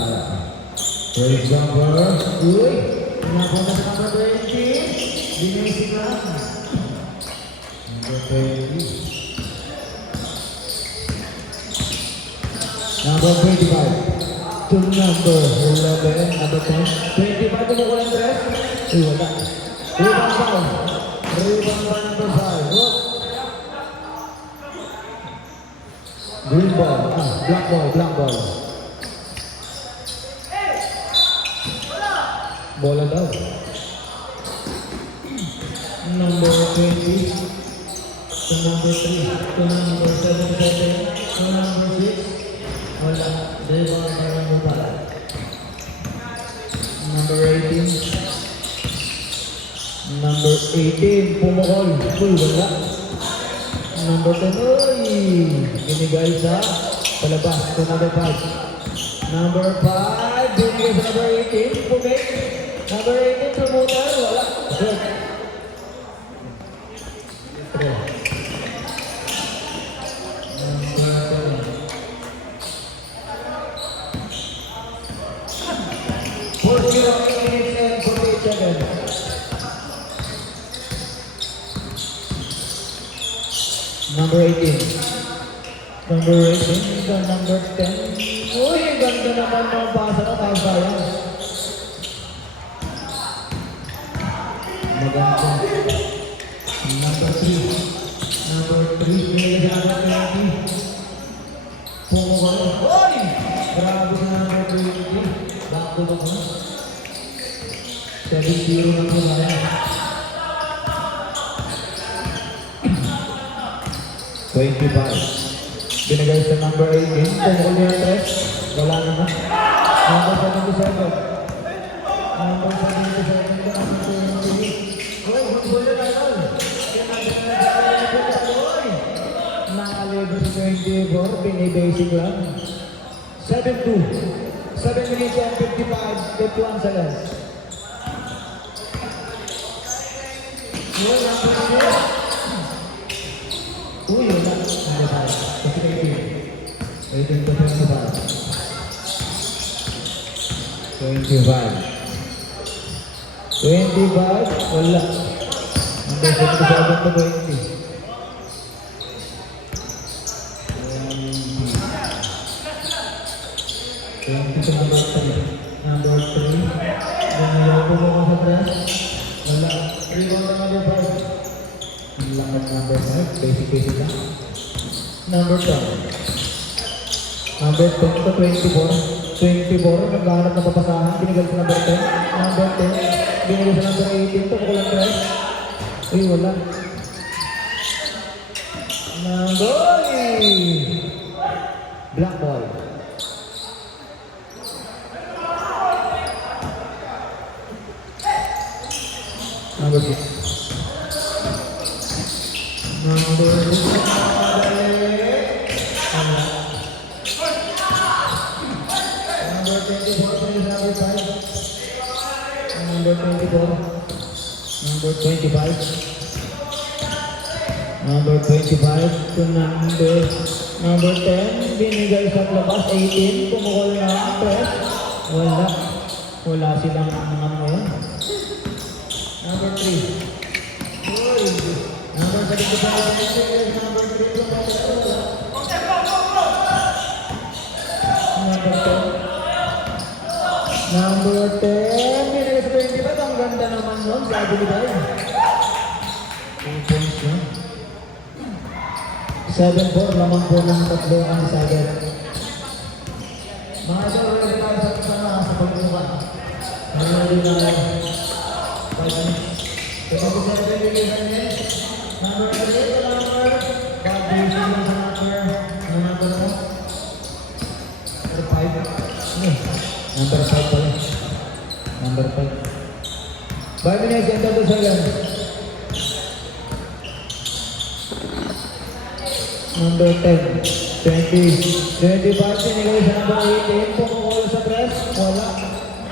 samantala. First jumper. Uy! Napunta sa number 20. Binising lang. Number 20. Number 25. To number 11. Number 10. 25 kumukulang dress. Uy, wala. Rebound foul. Rebound foul number 5. Look. Green ball. Black ball. Black ball. Bola daw. Number 20. To number 3. To number 7. To number 6. Wala. Rebound foul number 5. Number 18. Number 18, pumukol. Uy, wala. Number 10, uy! Binigay sa palabas. To number 5. Number 5, binigay sa number 18. Pumik. Number 18, promoter. Wala. Good. Number 10. 48 minutes and 48 seconds. Number 18. Number 18. The number 10. Uy, ganda naman ng basa na kaya. Maganda. Number 3. Number 3. May number 20. Pumukal. Uy! Grabe na number 20. Back to the one. 7-0 na po tayo. 25. Binigay sa number 18. Tungkol niya 3. Wala naman. Number 77. Number 77. Number 20. Uy, huwag na tayo. Nakalibre sa 24. Binibasic lang. 7-2. 7 minutes and 51 seconds. Uy, number 2. Uy, wala. Ano tayo? Kasi 18 to 25. 25. 25, wala. Number 77 to 20. 20 to number 3. Number 3. Ganayaw po mo sa dress. Wala. Rebound na number 5. Lakad number 5, basic lang. Number 10. Number 10 to 24. 24, nagkahanap na papasahan, binigay sa number 10. Number 10, binigay sa number 18, ito kulang dress. Uy, wala. Number 8. Black ball. Number 6. Number 6. Number 24, number 5. Number 24. Number 25. Number 25 to number 10. Binigay sa labas, 18. Pumukol na ang press. Wala. Wala silang mga ngayon. Number 3. Number 75, number 3, number 10, binigay sa 25, ang ganda naman nun, sabi ni tayo. 2 points yun. 7-4, lamang po ng tatlo ang sagat. Mga ito, ready tayo sa kasama sa pagbuka. Ready na 5 minutes. Kaya po sa pagbuka niya, number 3, number 5, number 5. Number 5 pala. Number 5. 5 minutes and 30 seconds. Number 10. 20. 25. Sinigay sa number 18. Pumukul sa press. Wala.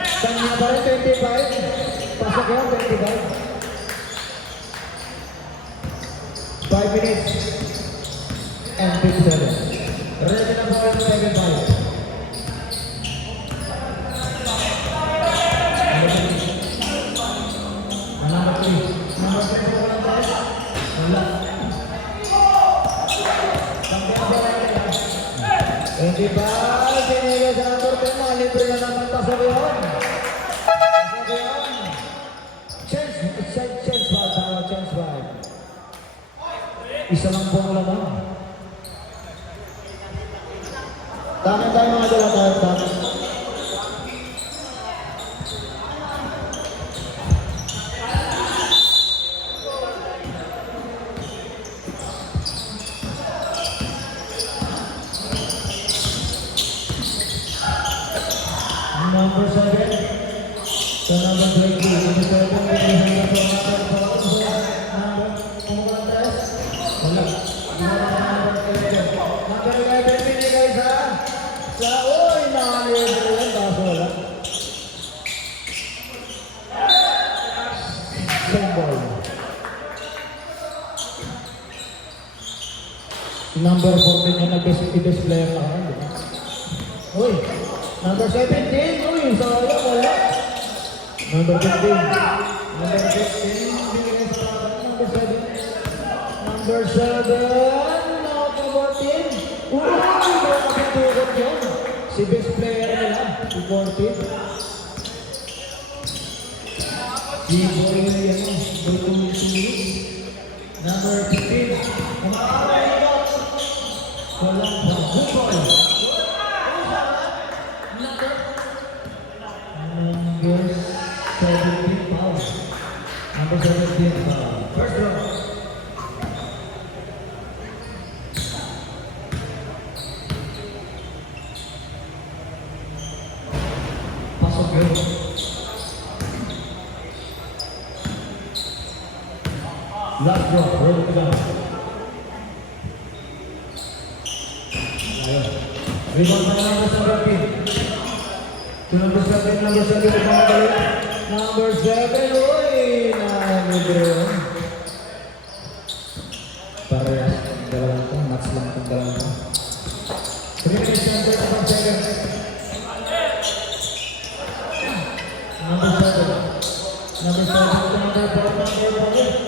Kanya pa rin 25. Pasok yan 25. 5 minutes and 57. Ready na po yung 25. 25, binigay sa number 10, malibre na naman pasok yun. Pasok yun. Chance 5, chance 5. Isa lang po laman. Dami tayo mga dala tayo. Number 7 sa number 20. Number 11 binigay sa uy, nakalibre yan, kaso wala. Same ball. Number 14 yung nag-best player na kayo. Uy, number 17, uy, sayang wala. Number 15. Number 15, binigay sa number 7. Number 7, number 14. Uy, nakapitugot yun. Si best player nila, si 14. Si Boy yan, number 15. Walang good ball. Number 17 foul. Number 17 foul. First draw. Pasok yun. Last draw. Roll it down. Rebound na number 17. To number 7, number 7, number 7, uy, nakalibre yun. Parehas, dalawang ito, match lang itong dalawang ito. 3 minutes and 35 seconds. Number 7, number 7, number 4, wala.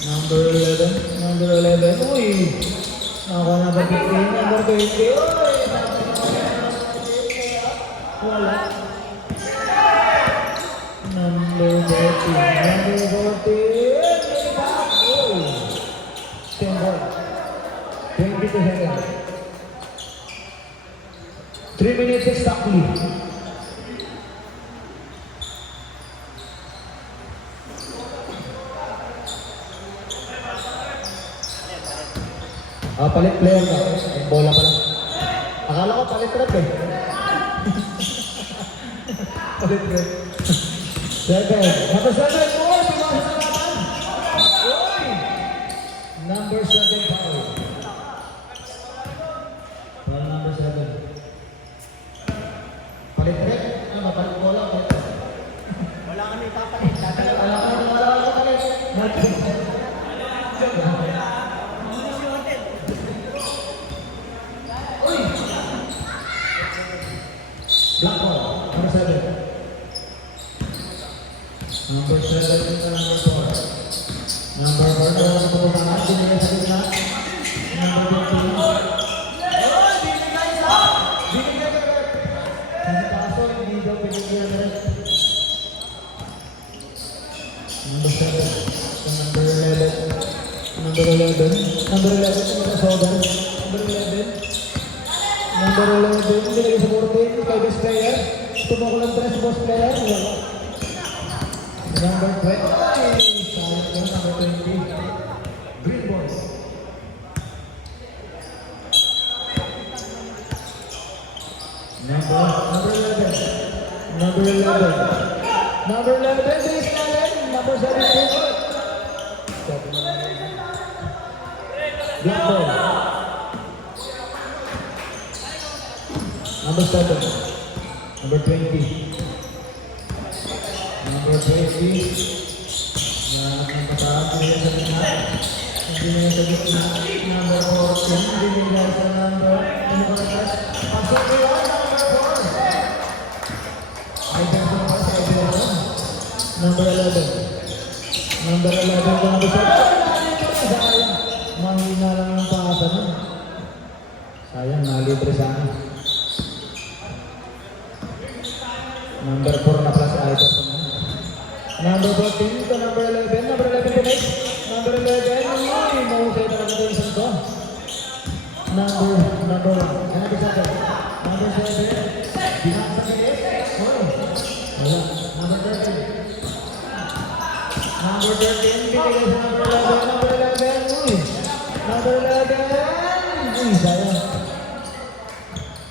Number 11. Number 11. Uy! Ako na ba 15? Number 20. Uy! Wala. Number 14. Uy! 10 ball. 22 seconds. 3 minutes exactly. Palit player na. Bola pa lang. Akala ko palit rep eh. Palit rep. 7. Number 7. Uy! Pumasok sa laban. Uy! Number 7 foul. Foul number 7. Palit rep. Ano ba? Palit bola? Wala kami papalit. Wala kami palit. Black ball, number 7. Number 7 and number 4. Number 4 na lang ito umangat. Binigay sa gitna. Number 15. Oh, binigay sa! Binigay ka rin. Hindi kaso, hindi daw binigay rin. Number 7. Number 11. Number 11. Number 11. Number 11. Number 11, binigay sa 14, kay best player. Tumako lang 3 sa best player. Wala. Number 20. Sayang yun, number 20. Green balls. Number 11. Number 11. Number 11, base natin. Number 17. Black ball. Number 7. Number 20. Number 20. Nangat ng patarang pinila sa gitna. Pinila sa gitna. Number 14. Binigay sa number. Pasok ko yun. Number 4. Number 11. Number 11 ko na bisa. Sayang. Mahina lang ang pasa nun. Sayang, nalibre sana. Number 4 na plus items na. Number 14 to number 11. Number 11 to next. Number 11. Uy, mahusay talaga ito yung isang to. Number 1. Number 7. Number 7. Binaksa ka eh. Uy. Wala. Number 13. Number 13. Binigay sa number 11. Number 11. Uy. Number 11. Uy, sayang.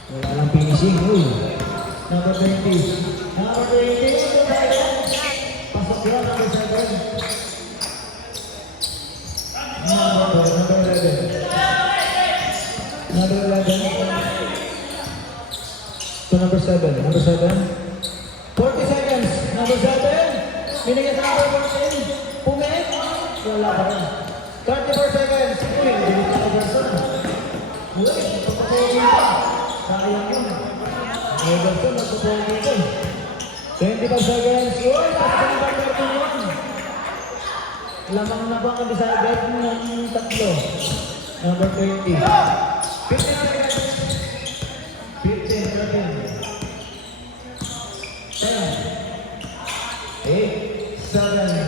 Wala lang finishing. Uy. Number 20. Number 20. Pasok yan. Number 7. Number 11. Number 11. To number 7. Number 7. 40 seconds. Number 7. Binigyan sa number 14. Pumit. Wala pa rin. 34 seconds. Uy, hindi ko sa person. Uy, papapogi pa. Sayang yun. Everton, nagpapogi ito. 25 seconds. Uy, pasok na number 31. Lamang na ba ang decided ng tatlo? Number 20. 15 seconds. 15 seconds. 10, 8, 7,